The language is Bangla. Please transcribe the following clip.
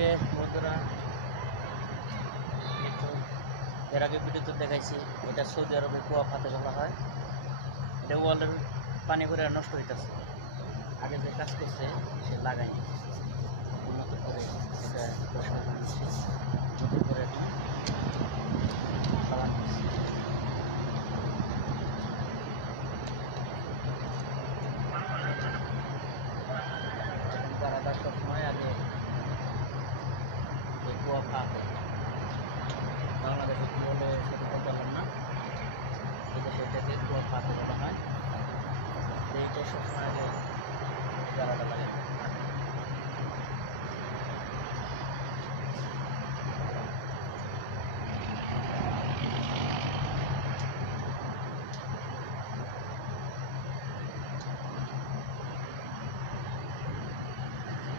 ওকে বন্ধুরা, একটু এর আগে ভিডিওতে দেখাইছি, এটা সৌদি আরবে কুয়া ফাতে বলা হয়। এটা ওয়ালের পানি করে নষ্ট হইতেছে। আগে যে কাজ করছে সে লাগায়নি, উন্নত করে এটা পরিষ্কার করে নিচ্ছে, নতুন করে এখন খাওয়ানো হচ্ছে। কানাডা সবসময় আগে যে কুয়া ফাতে, বাংলাদেশে কী বলে সেটা বলতে পারলাম না, এদেশে এটাকে কুয়া ফাতে বলা হয়। এইটা সবসময় আগে কানাডা লাগে।